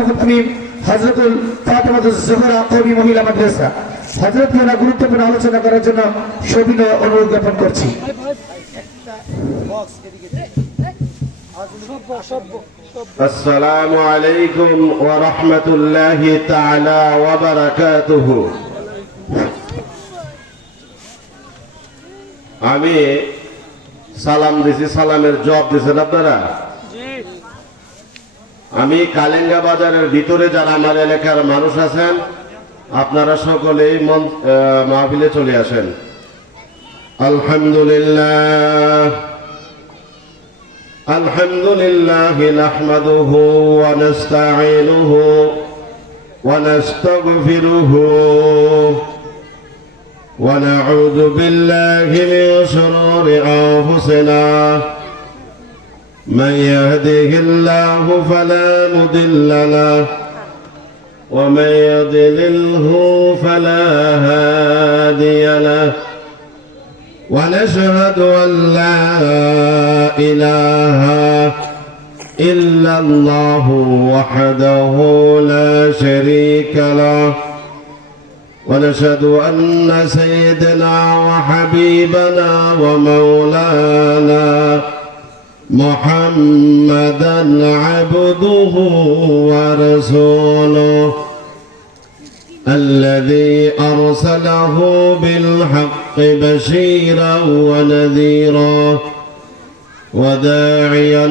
মুহতামিম হযরতুল ফাতেমাতুজ জোহরা কওমি মহিলা মাদ্রাসা হযরত ইয়ানা গুরুত্বপূর্ণ আলোচনা করার জন্য সবিনয় অনুরোধ জ্ঞাপন করছি। আসসালামু আলাইকুম ওয়া রাহমাতুল্লাহি তাআলা ওয়া বারাকাতুহু। আমি সালাম দিছি, সালামের জবাব দিছেন আপনারা? আমি কালেঙ্গা বাজারের ভিতরে যারা আমার এলাকার মানুষ আছেন আপনারা সকলেই মাহফিলে চলে আসেন। আলহামদুলিল্লাহ আলহামদুলিল্লাহ নাহমাদুহু ওয়া নাস্তাঈনুহু ওয়া নাস্তাগফিরুহু ওয়া নাউযু বিল্লাহি মিন শুরুরি আনফুসিনা মান ইয়াহদিহিল্লাহু ফালা মুদিল্লা লাহু ওয়া মান ইউদ্লিলহু ফালা হাদিয়া লাহু ونشهد أن لا إله إلا الله وحده لا شريك له ونشهد أن سيدنا وحبيبنا ومولانا محمدا عبده ورسوله الذي أرسله بالحق بشيرا ونذيرا وداعيا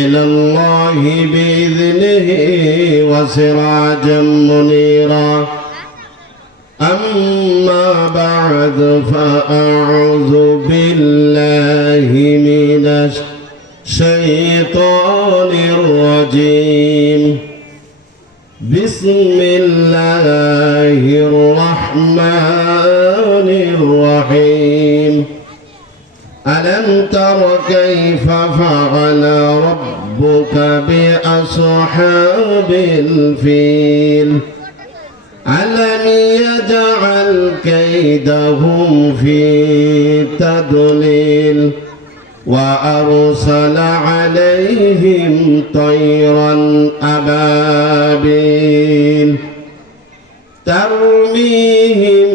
إلى الله بإذنه وسراجا منيرا أما بعد فأعوذ بالله من الشيطان الرجيم بسم الله الرحمن الرحيم ألم تر كيف فعل ربك بأصحاب الفيل ألم يجعل كيدهم في تضليل وأرسل عليهم طيرا أبابيل ترميهم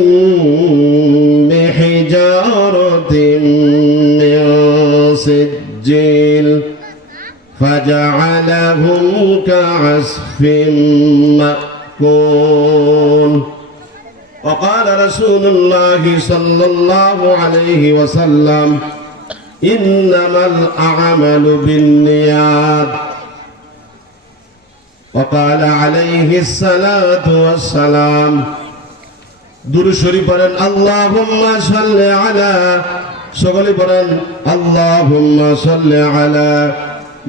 بحجارة من سجيل فجعلهم كعصف مأكول وقال رسول الله صلى الله عليه وسلم إنما الأعمال بالنيات وقال عليه الصلاة والسلام দুরূদ শরীফ পড়েন আল্লাহুম্মা সাল্লি আলা সকলে পড়েন আল্লাহুম্মা সাল্লি আলা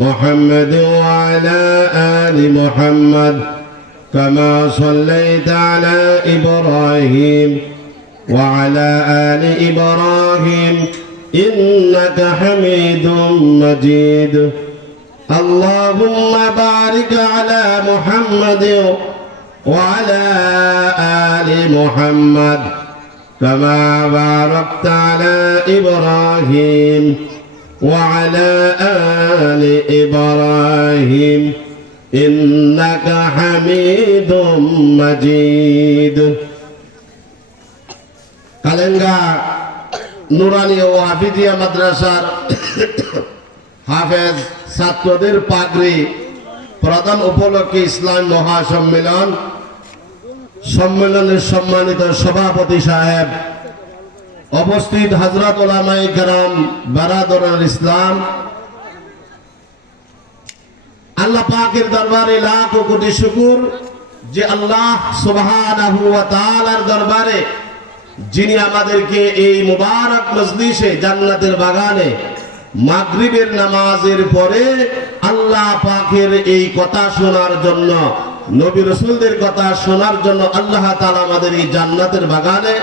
মুহাম্মাদ ওয়া আলা আলি মুহাম্মাদ কামা সাল্লাইতা আলা ইব্রাহিম ওয়া আলা আলি ইব্রাহিম إنك حميد مجيد اللهم بارك على محمد وعلى آل محمد كما باركت على إبراهيم وعلى آل إبراهيم إنك حميد مجيد কালেঙ্গা নুরানি ও হাফিজিয়া মাদ্রাসার হাফেজ ছাত্রদের পাগড়ি প্রদান উপলক্ষে ইসলাম মহাসম্মেলন সম্মেলনের সম্মানিত সভাপতি সাহেব উপস্থিত হযরত উলামায়ে কেরাম বারাদরুল ইসলাম আল্লাহ পাকের দরবারে লাখ কোটি শুকর যে আল্লাহ সুবহানাহু ওয়া তাআলার দরবারে যিনি আমাদেরকে এই মুবারক মজলিসে জান্নাতের বাগানে মাগরিবের নামাজের পরে আল্লাহ পাকের এই কথা শোনার জন্য নবী রাসূলদের কথা শোনার জন্য আল্লাহ তাআলা আমাদের এই জান্নাতের বাগানে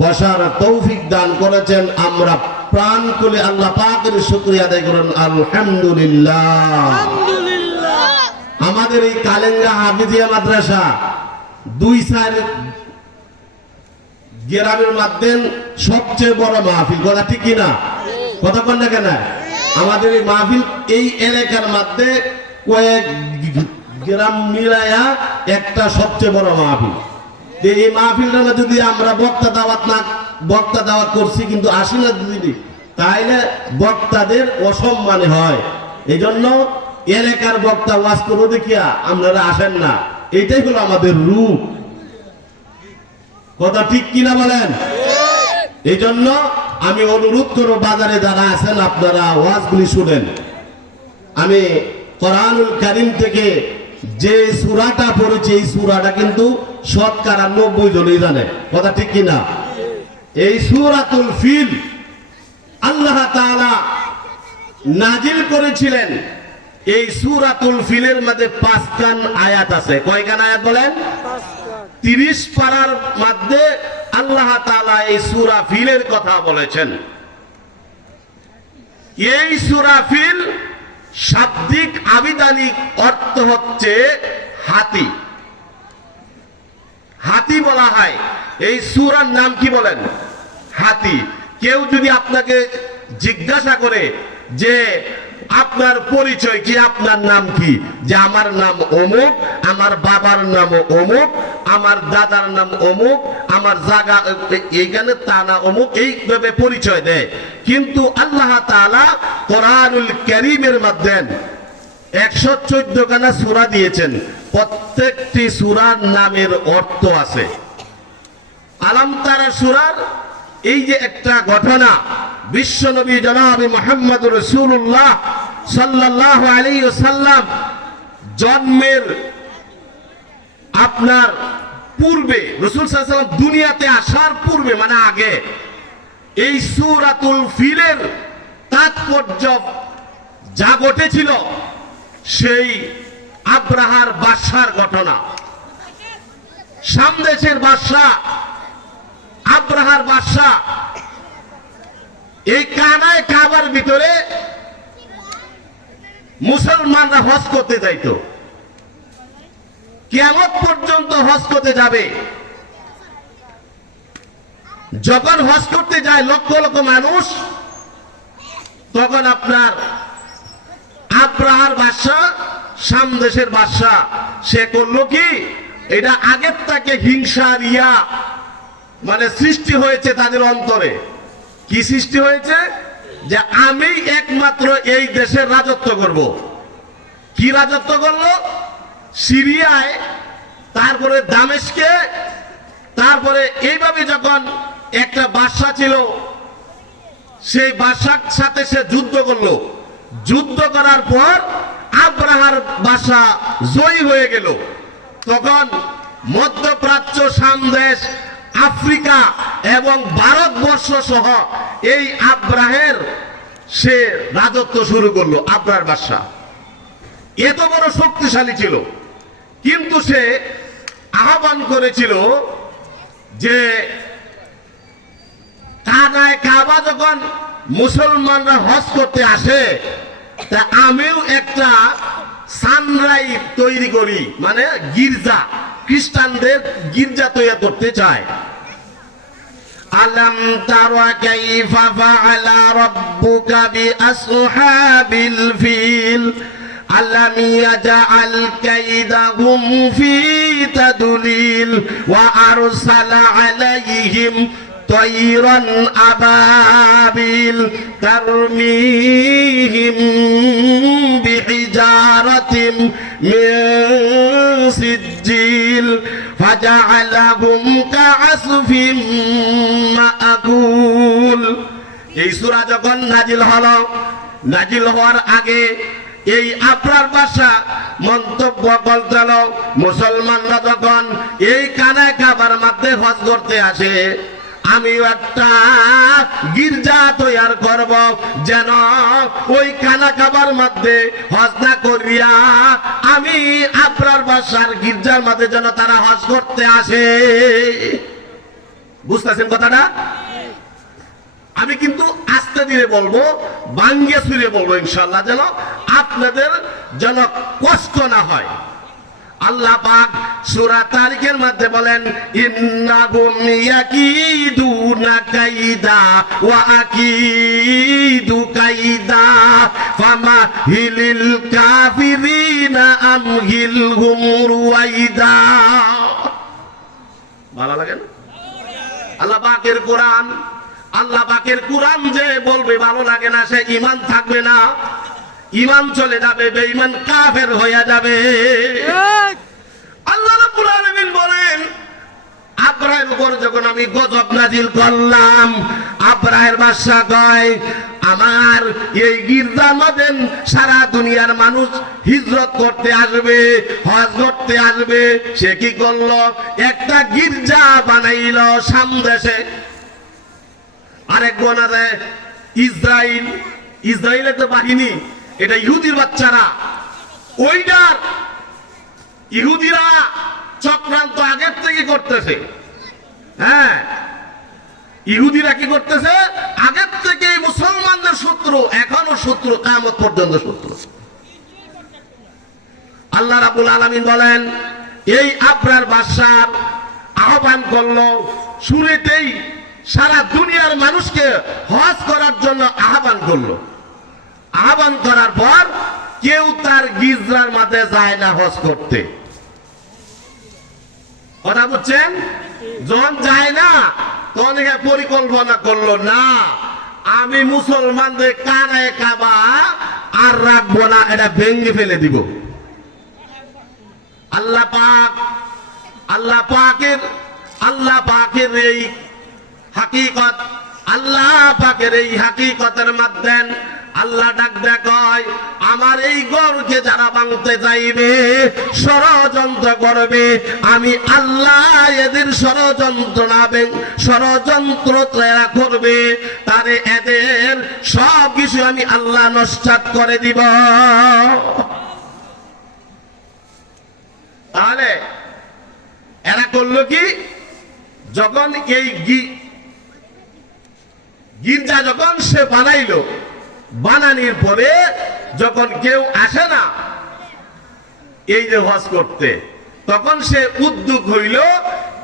বসার তৌফিক দান করেছেন। আমরা প্রাণ খুলে আল্লাহ পাকের শুকরিয়া আদায় করুন আলহামদুলিল্লাহ। আমাদের এই কালেঙ্গা হাফিজিয়া মাদ্রাসা দুই সাইড গ্রামের মধ্যে সবচেয়ে বড় মাহফিল, কথা ঠিক কিনা? কথা বল না কেন? আমাদের এই মাহফিল এই এলাকার মধ্যে কয়েক গ্রাম মিলায়া একটা সবচেয়ে বড় মাহফিল। যে এই মাহফিলটা যদি আমরা বক্তা দাওয়াত করছি কিন্তু আসি না দিদি, তাইলে বক্তাদের অসম্মান হয়। এই জন্য এলাকার বক্তা ওয়াজ করবো দেখিয়া আপনারা আসেন না, এটাই হলো আমাদের রূপ। কথা ঠিক কিনা বলেন? এই জন্য আমি অনুরোধ করব, বাজারে যারা আছেন আপনারা ওয়াজগুলি শুনেন। আমি কোরআনুল কারীম থেকে যে সূরাটা পড়েছি, এই সূরাটা কিন্তু শতকরা 90 জনই জানে। কথা ঠিক কিনা? এই সূরাতুল ফিল আল্লাহ তাআলা নাজিল করেছিলেন। এই সূরাতুল ফিলের মধ্যে 5 খান আয়াত আছে। কয় খান আয়াত বলেন? 30 পারার মধ্যে আল্লাহ তাআলা এই সূরা ফিলের কথা বলেছেন। এই সূরা ফিল শাব্দিক আবিধানিক অর্থ হচ্ছে হাতি। হাতি বলা হয়। এই সূরার নাম কি বলেন? হাতি। কেউ যদি আপনাকে জিজ্ঞাসা করে যে আপনার পরিচয় কি, আপনার নাম কি, যে আমার নাম অমুক, আমার বাবার নাম অমুক, আমার দাদার নাম অমুক, আমার জায়গা এইখানে থানা অমুক, এইভাবে পরিচয় দেয়। কিন্তু আল্লাহ তাআলা কোরআনুল কারীমের মধ্যে 114 খানা সূরা দিয়েছেন। প্রত্যেকটি সূরার নামের অর্থ আছে। আলাম তারা সূরার এই যে একটা ঘটনা, বিশ্বনবী জনাবে মুহাম্মদুর রাসূলুল্লাহ সাল্লাল্লাহু আলাইহি ওয়াসাল্লাম জন্মের আপনার পূর্বে, রাসূল সাল্লাল্লাহু আলাইহি ওয়াসাল্লাম দুনিয়াতে আসার পূর্বে মানে আগে, এই সূরাতুল ফিলের তাৎপর্য যা ঘটেছিল সেই আব্রাহার বাদশার ঘটনা। শাম দেশের বাদশা আব্রাহার বাদশা এই কানায় কাবার ভিতরে মুসলমানরা হজ করতে যাইতো। কিয়ামত পর্যন্ত হজ করতে যাবে। যখন হজ করতে যায় লক্ষ লক্ষ মানুষ, তখন আপনার আব্রাহার বাদশা, শাম দেশের বাদশা, সে করলো কি, এটা আগের থেকে হিংসা রিয়া মানে সৃষ্টি হয়েছে তাদের অন্তরে। কি সৃষ্টি হয়েছে? যে আমি একমাত্র এই দেশের রাজত্ব করব। কি রাজত্ব করলো? সিরিয়ায়, তারপরে দামেস্কে, তারপরে এইভাবে যখন একটা বাদশা ছিল, সেই বাদশার সাথে সে যুদ্ধ করলো। যুদ্ধ করার পর আব্রাহার বাদশা জয়ী হয়ে গেল। তখন মধ্যপ্রাচ্য, শাম দেশ, আফ্রিকা এবং ভারতবর্ষ সহ এই আব্রাহের সে রাজত্ব শুরু করলো। আব্রাহার বাদশা এত বড় শক্তিশালী ছিল, কিন্তু সে আহ্বান করেছিল যে কানায় কাবা যখন মুসলমানরা হজ করতে আসে, তা আমিও একটা সানরাইজ তৈরি করি, মানে গির্জা, খ্রিস্টানদের গির্জা তৈরি করতে চায়। আলাম তারা কাইফা ফাআলা রাব্বুকা বিআসহাবিল ফিল আলাম ইয়াজআল কাইদাহুম ফি তাদলিল ওয়া আরসালা আলাইহিম طيرا أبابيل ترميهم بحجارة من سجيل فجعلهم كعصف مأكول। এই সূরা যখন নাজিল হলো, নাজিল হওয়ার আগে এই আব্রার বাদশা মন্তব্য করতেল, মুসলমানরা যখন এই কানায় কাবার মধ্যে হজ করতে আসে, আমি একটা গির্জা তৈরি করব, যেন ওই কানা কাবার মধ্যে হজ না করিয়া আমি আব্রার বাদশার গির্জার মধ্যে যেন তারা হজ করতে আসে। বুঝতেছেন কথাটা? আমি কিন্তু আস্তে ধীরে বলবো, বাঙ্গিয়ে সুরে বলবো ইনশাআল্লাহ, যেন আপনাদের যেন কষ্ট না হয়। আল্লাহ পাক সূরা তারিকের মধ্যে বলেন ইন্নাহুম ইয়াকিদুনা কাইদা ওয়া আকিদু কাইদা ফামাহিলিল কাফিরিনা আমহিলহুম রুয়াইদা। ভালো লাগে না? আল্লাহ পাকের কোরআন, আল্লাহ পাকের কোরআন যে বলবে ভালো লাগে না, সে ঈমান থাকবে না, ঈমান চলে যাবে, বেঈমান কাফের হয়ে যাবে। আল্লাহ রাব্বুল আলামিন বলেন আব্রাহের উপর যখন আমি গজব নাজিল করলাম, আব্রাহের বাদশা কয় আমার এই গির্জা মদেন সারা দুনিয়ার মানুষ হিজরত করতে আসবে, হজ করতে আসবে। সে কি করলো? একটা গির্জা বানাইল শাম দেশে। আরেক গোনারে ইসরাইল, ইসরাইলের তো বাহিনী, এটা ইহুদির বাচ্চারা, ওইটার ইহুদিরা চক্রান্ত আগের থেকে করতেছে। হ্যাঁ, ইহুদিরা কি করতেছে? আগের থেকে মুসলমানদের শত্রু, এখনো শত্রু, কিয়ামত পর্যন্ত শত্রু। আল্লাহ রাব্বুল আলামিন বলেন এই আব্রার বাদশার আহ্বান করলো, শুরুতেই সারা দুনিয়ার মানুষকে হজ করার জন্য আহ্বান করলো। আহ্বান করার পর কেউ তার গির্জার মাঝে যায় না হজ করতে। কথা বুঝছেন? যখন যায় না তখন পরিকল্পনা করলো, না আমি মুসলমানদের কানায় কাবা আর রাখবো না, এটা ভেঙে ফেলে দিব। আল্লাহ পাক, আল্লাহ পাকের এই হাকিকত, আল্লাহ পাকের এই হাকিকতের মধ্যে আল্লাহ ডাক দেয় আমার এই গড়কে যারা ভাঙতে চাইবে, ষড়যন্ত্র করবে, আমি আল্লাহ এদের ষড়যন্ত্র তৈরি করবে, তারে এদের সব কিছু আমি আল্লাহ নস্যাৎ করে দিব। তাহলে এরা করলো কি? যখন এই গির্জা যখন সে বানাইলো, বানানোর পরে যখন কেউ আসে না এই যে হজ করতে, তখন সে উদ্যোগ হইল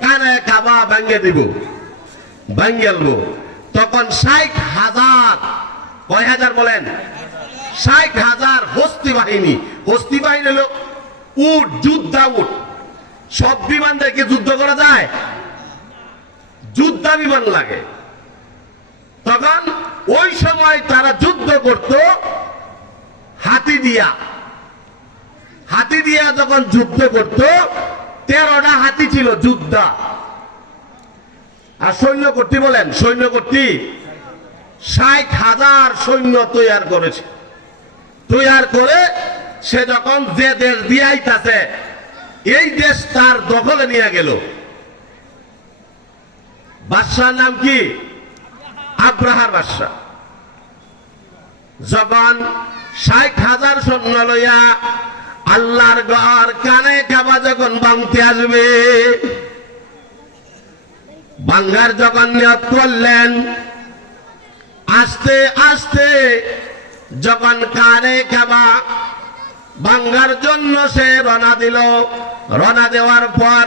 কানায় কাবা ভেঙে দিব, ভেঙেলব। তখন ৬০,০০০, কয় হাজার বলেন? ৬০,০০০ হস্তি বাহিনী। হস্তি বাহিনী হলো উট, যোদ্ধা উট। সব বিমান দেখে যুদ্ধ করা যায়? যুদ্ধা বিমান লাগে। তখন ওই সময় তারা যুদ্ধ করত হাতি দিয়া। হাতি দিয়া যখন যুদ্ধ করত, ১৩টা হাতি ছিল যোদ্ধা। আর সৈন্য কর্তৃ বলেন, সৈন্য কর্তৃ ৬০,০০০ সৈন্য তৈরি করেছে। তৈরি করে সে যখন যে দেশ দিয়াইতাছে, এই দেশ তার দখলে নিয়ে গেল। বাদশার নাম কি? আব্রাহার বাদশা। যখন ৬০,০০০ সৈন্য লইয়া আল্লাহর ঘর কানে কাবা যখন ভাঙতে আসবে, ভাঙ্গার যখন নিয়ত করলেন, আস্তে আস্তে যখন কানে কাবা ভাঙ্গার জন্য সে রওনা দিল। রওনা দেওয়ার পর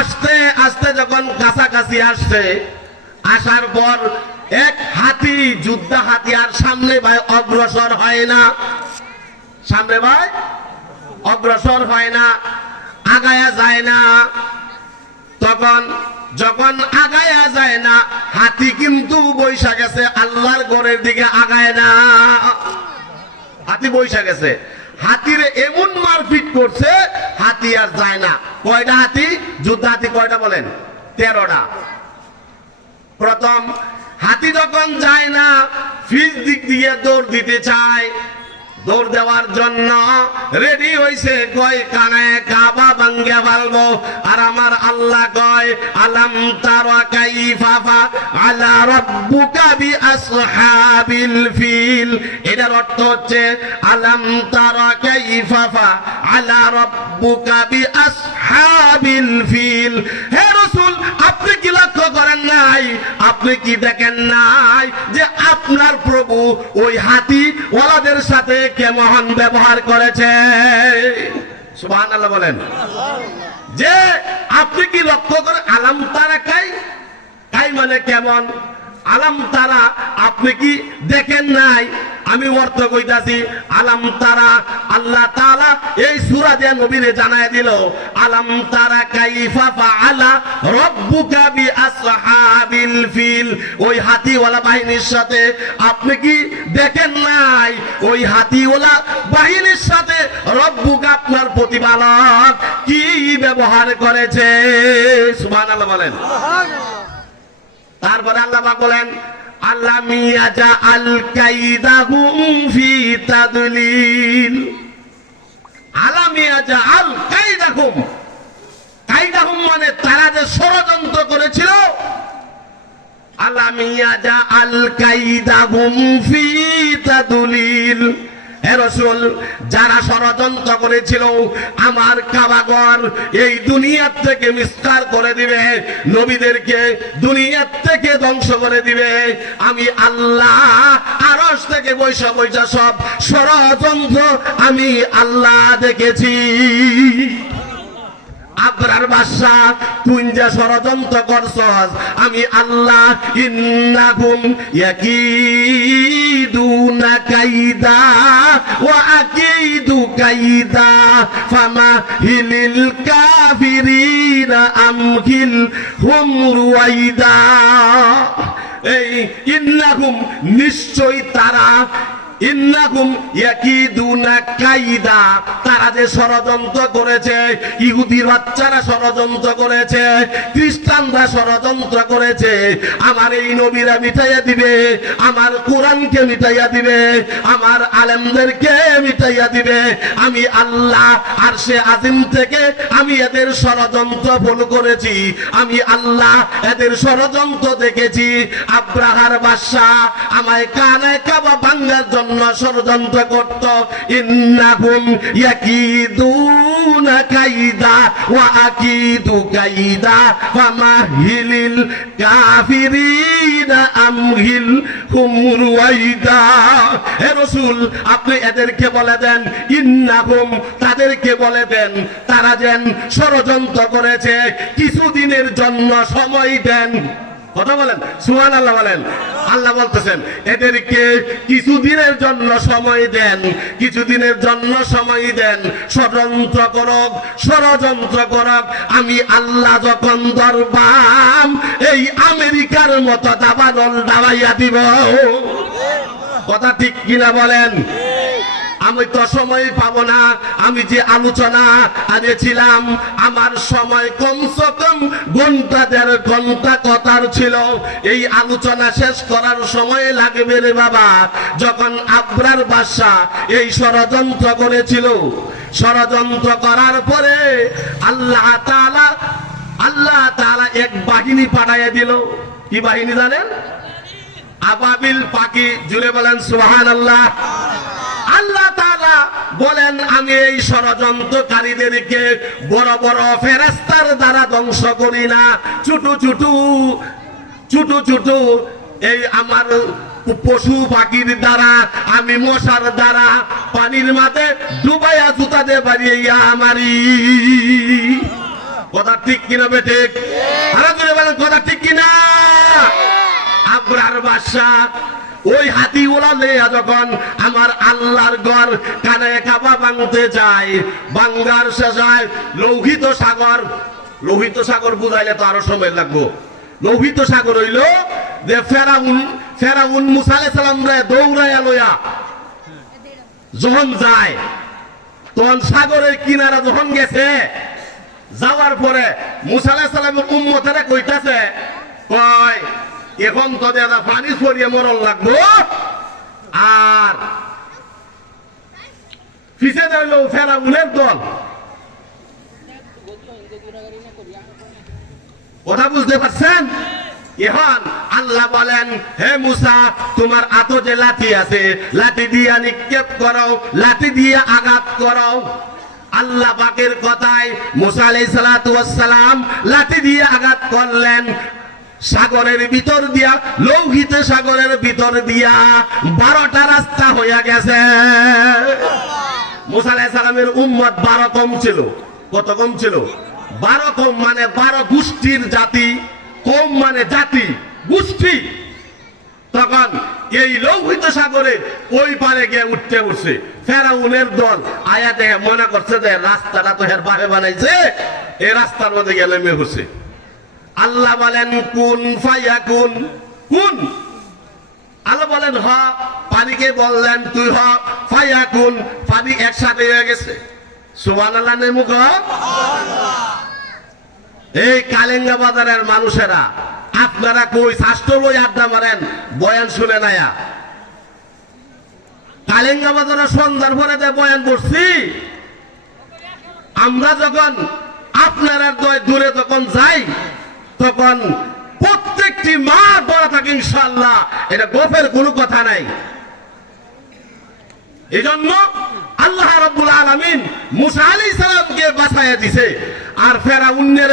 আস্তে আস্তে যখন কাছাকাছি আসছে, আসার পর এক হাতি, যোদ্ধা হাতি আর সামনে ভাই অগ্রসর হয় না, সামনে ভাই অগ্রসর হয় না, আগায়া যায় না। তখন যখন আগায়া যায় না, হাতি কিন্তু বৈশা গেছে আল্লাহর ঘরের দিকে, আগায় না, হাতি বৈশা গেছে। হাতিরে এমন মারপিট করছে, হাতি আর যায় না। কয়টা হাতি? যোদ্ধা হাতি কয়টা বলেন? ১৩টা। প্রথম হাতি যখন যায় না, ফিজ দিক দিয়ে দৌড় দিতে চায়। দৌড় দেওয়ার জন্য রেডি হইছে, কয় কানায় কাবা ভাঙ্গে ফেলবো। আর আমার আল্লাহ কয় আলাম তারা কাইফা আলা রাব্বুকা বিআসহাবিল ফিল। এটার অর্থ হচ্ছে আলাম তারা কাইফা আলা রাব্বুকা বিআসহাবিল ফিল। হে রাসূল, আপনি কি লক্ষ্য করেন নাই, আপনি কি দেখেন নাই যে আপনার প্রভু ওই হাতি ওয়ালাদের সাথে কেমন ব্যবহার করেছে? সুবহানাল্লাহ বলেন। যে আপনি কি লক্ষ্য করে আলাম তারা কাই কাই মানে কেমন? আলাম তারা আপনি কি দেখেন নাই? আমি অর্থ কইতাছি আলাম তারা আল্লাহ তাআলা এই সূরা দিয়ে নবীরে জানায় দিল আলাম তারা কাইফা ফাআলা রাব্বুকা বিআসহাবিল ফিল। ওই হাতিওয়ালা বাহিনীর সাথে আপনি কি দেখেন নাই? ওই হাতিওয়ালা বাহিনীর সাথে রব্বুকা আপনার প্রতিপালক কি ব্যবহার করেছে। সুবহানাল্লাহ বলেন। তারপরে আল্লাহ পাক বলেন আল্লাহ মিয়াজা আল কাইদাহুম ফি তাদলিল। আল্লাহ মিয়াজা আল কাইদাহুম, কাইদাহুম মানে তারা যে ষড়যন্ত্র করেছিল। আল্লাহ মিয়াজা আল কাইদাহুম ফি তাদলিল। হে রাসূল, যারা ষড়যন্ত্র করেছিল আমার কাবাঘর এই দুনিয়ার থেকে মিসকার করে দিবে, নবীদেরকে দুনিয়ার থেকে ধ্বংস করে দিবে, আমি আল্লাহ আরশ থেকে বৈশা বৈশা সব ষড়যন্ত্র আমি আল্লাহ দেখেছি। আবরার বাদশা তুই যা ষড়যন্ত্র করছস আমি আল্লাহ ইন্নাকুম ইয়াকিদুনা কাইদা ওয়া আকিদু কাইদা ফামাহিলিল কাফিরিনা আমহিল হুম রুয়াইদা। এই ইন্নাকুম নিশ্চয় তারা, ইন্নাকুম ইয়াকিদুনা কাইদা তারা যে ষড়যন্ত্র করেছে, ইহুদির বাচ্চারা ষড়যন্ত্র করেছে, খ্রিস্টানরা ষড়যন্ত্র করেছে, আমার এই নবীরা মিটাইয়া দিবে, আমার কোরআনকে মিটাইয়া দিবে, আমার আলেমদেরকে মিটাইয়া দিবে। আমি আল্লাহ আরশে আজিম থেকে আমি এদের ষড়যন্ত্র ফলো করেছি, আমি আল্লাহ এদের ষড়যন্ত্র দেখেছি। আব্রাহার বাদশা আমায় কানে কাবা ভাঙ্গার জন্য ষড়যন্ত্র করত। ইন্নাহুম ইয়াকিদুনা কাইদা ওয়া আকিদু কাইদা ফামাহিলিল কাফিরিনা আমহিল হুম রুয়াইদা। হে রাসূল, আপনি এদেরকে বলে দেন, ইন্নাহুম তাদেরকে বলে দেন, তারা যেন ষড়যন্ত্র করেছে, কিছুদিনের জন্য সময় দেন। কথা বলেন, সুবহানাল্লাহ বলেন। আল্লাহ বলতেছেন এদেরকে কিছুদিনের জন্য সময় দেন, কিছুদিনের জন্য সময় দেন, ষড়যন্ত্র করক, ষড়যন্ত্র করক। আমি আল্লাহ যখন দরবাম এই আমেরিকার মতো দাবানল দাবাইয়া দিব। কথা ঠিক কিনা বলেন? আমি তো সময় পাবো না। আমি যে আলোচনা আনেছিলাম আমার সময় কমসে কম ঘন্টা 1.5 ঘন্টা কথার ছিল। এই আলোচনা শেষ করার সময় লাগবে রে বাবা। যখন আব্রার বাদশা এই ষড়যন্ত্র করেছিল, ষড়যন্ত্র করার পরে আল্লাহ তাআলা এক বাহিনী পাঠাইয়া দিল। কি বাহিনী জানেন? আবাবিল পাখি। জুড়ে বলেন সুবহানাল্লাহ। আল্লাহ তাআলা বলেন আমি এই ষড়যন্ত্রকারীদেরকে বড় বড় ফেরেশতার দ্বারা ধ্বংস করি না, ছোট ছোট এই আমার পশু পাখির দ্বারা, আমি মশার দ্বারা পানির মাঝে ডুবাইয়া জুতাতে বাড়িয়ে আমারি। কথা ঠিক কিনা বেঠিক? আরে জোরে বলেন কথা ঠিক কিনা? আব্রার বাদশা ওই হাতি ওলা লইয়া যখন আমার আল্লাহর ঘর কানায় কাবা ভাঙতে যায়, বাঙ্গার শেষায় লোহিত সাগর। লোহিত সাগর বুঝাইলে তো আরো সময় লাগবো। লোহিত সাগর হইল যে ফেরাউন মুসা আলাইহিস সালাম রে দৌড়াইয়া লইয়া যখন যায়, তখন সাগরের কিনারা যখন গেছে, যাওয়ার পরে মুসা আলাইহিস সালামের উম্মতেরা কইতাছে, কয় এখন তো দাদা পানি ছড়িয়ে মরণ লাগবো, আর পিছে যাইল ফেরাউনের দল। কথা বুঝতে পারছেন? এখন আল্লাহ বলেন হে মুসা, তোমার হাতে যে লাঠি আছে লাঠি দিয়া নিক্ষেপ করো, লাঠি দিয়ে আঘাত করো। আল্লাহ পাকের কথায় মুসা আলাইহিস সালাতু ওয়াস সালাম লাঠি দিয়ে আঘাত করলেন। সাগরের ভিতর দিয়া, লৌহিত সাগরের ভিতর দিয়া 12টা রাস্তা হইয়া গেছে। মুসা আলাইহিস সালামের উম্মত 12 কম ছিল। কত কম ছিল? 12 কম, মানে 12 গোষ্ঠীর জাতি। কম মানে জাতি, গোষ্ঠী। তখন এই লৌহিত সাগরে ওই পারে গিয়ে উঠছে ফেরাউনের দল। আয়া দেখে মনে করছে যে রাস্তাটা তো হের বাহে বানাইছে, এই রাস্তার মধ্যে গেলে নেমে হচ্ছে। আল্লাহ বলেন কুন ফায়াকুন, কুন। আল্লাহ বলেন হ, পানিকে বললেন তুই হ, ফায়াকুন, পানি একসাথে হয়ে গেছে। সুবহানাল্লাহ নেমুক। এই কালেঙ্গা বাজারের মানুষেরা, আপনারা কই শাস্ত্র বই আড্ডা মারেন, বয়ান শুনে নায়া। কালেঙ্গা বাজারে সন্ধ্যার পরে যে বয়ান করছি, আমরা যখন আপনারা দূরে যখন যাই, তখন প্রত্যেকটি মা বলা থাকে ইনশাআল্লাহ, এটা গোফের কোনো কথা নাই। এজন্য আল্লাহ রাব্বুল আলামিন মুসা আলাইহিস সালামকে বাঁচাইয়া দিছে। আর ফেরাউনের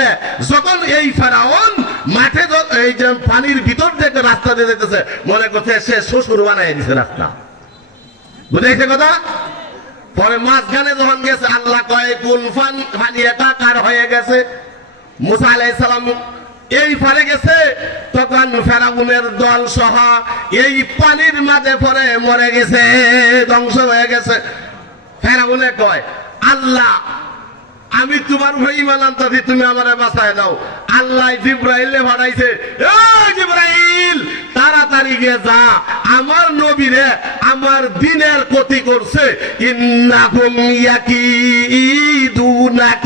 যখন এই ফেরাউন মাঠে এই যে পানির ভিতর থেকে রাস্তা দিয়ে যেতেছে, মনে করছে সে শ্বশুর বানাই দিছে রাস্তা। বুঝেছে কথা? পরে মাঝখানে যখন গেছে, আল্লাহ কয় কুল পানি একাকার হয়ে গেছে। মুসা আলাইহিস সালাম এই পারে গেছে, তখন ফেরাউনের দল সহ এই পানির মাঝে পরে মরে গেছে, ধ্বংস হয়ে গেছে। ফেরাউনে কয় আল্লাহ আমি তোমার উপরে ঈমান আনতাছি, তুমি আমারে বাঁচায় দাও। আল্লাহ জিবরাইলে পাঠাইছে, এই জিবরাইল তাড়াতাড়ি গিয়ে যা, আমার নবীরে আমার দিনের ক্ষতি করছে। ইন্নাহুম ইয়াকিদুনা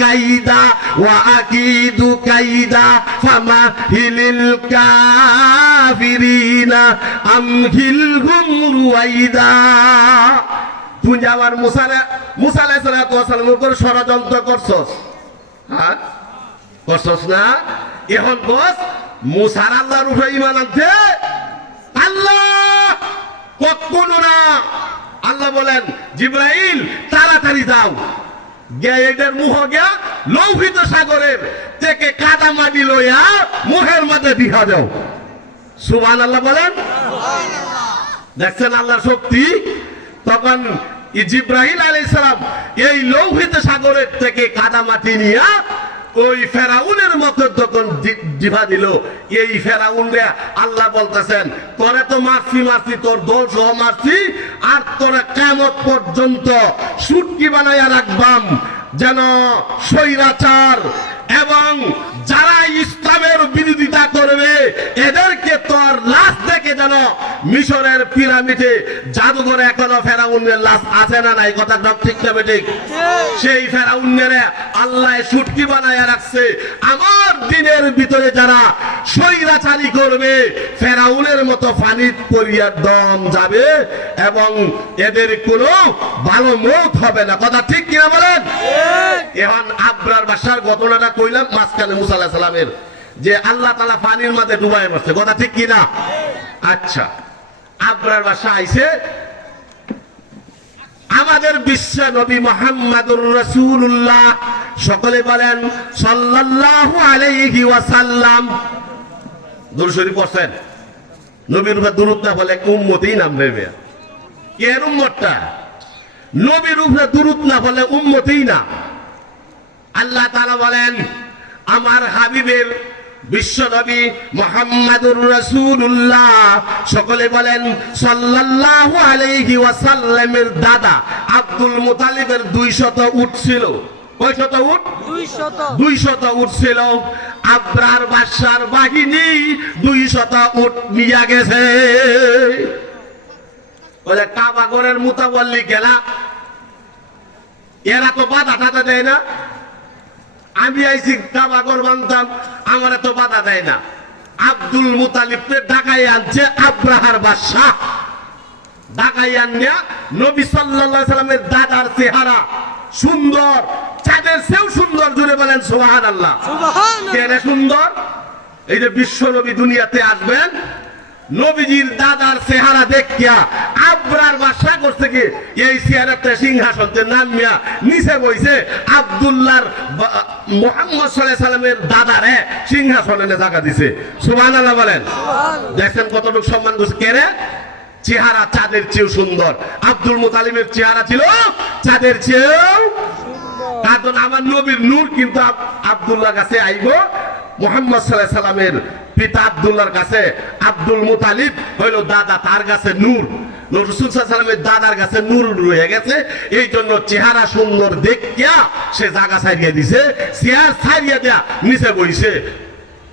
কাইদা ওয়া আকিদু কাইদা ফামাহিলিল কাফিরিনা আমহিলহুম রুয়াইদা। তুই আমার মুসা আলাইহিস সালামের উপর ষড়যন্ত্র করছস, হ্যাঁ করছস না? এখন বস মুসার আল্লাহর উপরে ঈমান আনতে, আল্লাহ কখনো না। আল্লাহ বলেন জিবরাইল তাড়াতাড়ি যাও, গিয়া এদের মুহ গিয়া লৌহিত সাগরের থেকে কাদা মাটি লইয়া মুখের মধ্যে দিহা দাও। সুবহানাল্লাহ বলেন। দেখছেন আল্লাহর শক্তি। তখন জিবরাইল আলাইহিস সালাম এই লৌহিত সাগরের থেকে কাদা মাটি নিয়ে ওই ফেরাউনের মতো তখন জিভা দিল। এই ফেরাউনরা আল্লাহ বলতেছেন, তোরে তো মারছি, তোর দল সহ মারছি, আর তোরা কিয়ামত পর্যন্ত সুটকি বানাইয়া রাখবাম, যেন স্বৈরাচার এবং যারা ইসলামের বিরোধিতা করবে এদেরকে তোর লাশ দেখে যেন মিশরের পিরামিডে জাদুঘরে এখনো ফেরাউনের লাশ আছে না নাই? কথা ঠিক না বেঠিক? সেই ফেরাউনের আল্লাহ সুটকি বানায়া রাখছে। আমার দিনের ভিতরে যারা স্বৈরাচারী করবে ফেরাউনের মতো পানিত পড়িয়া দম যাবে এবং এদের কোনো ভালো মত হবে না। কথা ঠিক কিনা বলেন? এখন আব্রার বাসার ঘটনাটা কইলাম মাঝখানে মুসা আলাইহিস সালামের, যে আল্লাহ তাআলা পানির মধ্যে ডুবাই মারছে। কথা ঠিক কিনা? আচ্ছা, আব্রার বাসা আইছে আমাদের বিশ্ব নবী মুহাম্মদুর রাসূলুল্লাহ, সকলে বলেন সাল্লাল্লাহু আলাইহি ওয়াসাল্লাম। দুরূদ শরীফ পড়ছেন? নবীর উপর দুরূদ না বলে উম্মতই নাম নেবে। এর উম্মতটা নবীর উপরে দুরূদ না বলে উম্মতই না। আল্লাহ তাআলা বলেন আমার হাবিবের বিশ্ব নবী মুহাম্মদুর রাসূলুল্লাহ, সকলে বলেন সাল্লাল্লাহু আলাইহি ওয়াসাল্লামের দাদা আব্দুল মুতালিবের 200 উট ছিল। কয় শত উট? 200 উট ছিল। আব্রার বাদশার বাহিনী 200 উট নিয়ে গেছে। বলে কাবা ঘরের মুতাওয়াল্লি গেলা, এরা তো বাধা টাধা দেয় না। আমি আইছি কাবা ঘর বানতাম, আমার তো বাধা দেয় না। আব্দুল মুতালিবকে ঢাকায় আনছে আব্রাহার বাদশা। ঢাকায় আনিয়া নবী সাল্লাল্লাহু আলাইহি সাল্লামের দাদার চেহারা সুন্দর, চাঁদের চেয়েও সুন্দর। জুড়ে বলেন সুবহানাল্লাহ। কেন সুন্দর? এই যে বিশ্ব নবী দুনিয়াতে আসবেন, নবীজির দাদার চেহারা দেখিয়া আব্রার বাদশা করছে কি এই চেহারাটা সিংহাসনতে নামিয়া নিচে বইছে আব্দুল্লাহর মুহাম্মদ সাল্লাল্লাহু আলাইহি সাল্লামের দাদারে সিংহাসনে জায়গা দিছে। সুবহানাল্লাহ বলেন। দেখেন কতটুকু সম্মান করছে। কে রে? চেহারা চাঁদের চেয়েও সুন্দর। আব্দুল মুতালিবের চেহারা ছিল চাঁদের চেয়েও, কারণ আমার নবীর নূর কিন্তু আব্দুল্লাহর কাছে আইব। মুহাম্মদ সাল্লাল্লাহু আলাইহি সাল্লামের পিতা আব্দুল্লাহর কাছে আব্দুল মুতালিব হইল দাদা, তার কাছে নূর। রাসূল সাল্লাল্লাহু আলাইহি সাল্লামের দাদার কাছে নূর রয়ে গেছে, এই জন্য চেহারা সুন্দর দেখিয়া সে জায়গা ছাড়িয়ে দিছে, চেয়ার ছাড়িয়ে দেয়া নিচে বইছে।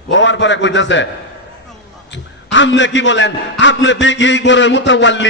বাবার পরে কইতাছে, আপনি কি বলেন, আপনি দেখি এই ঘরের মুতাওয়াল্লি,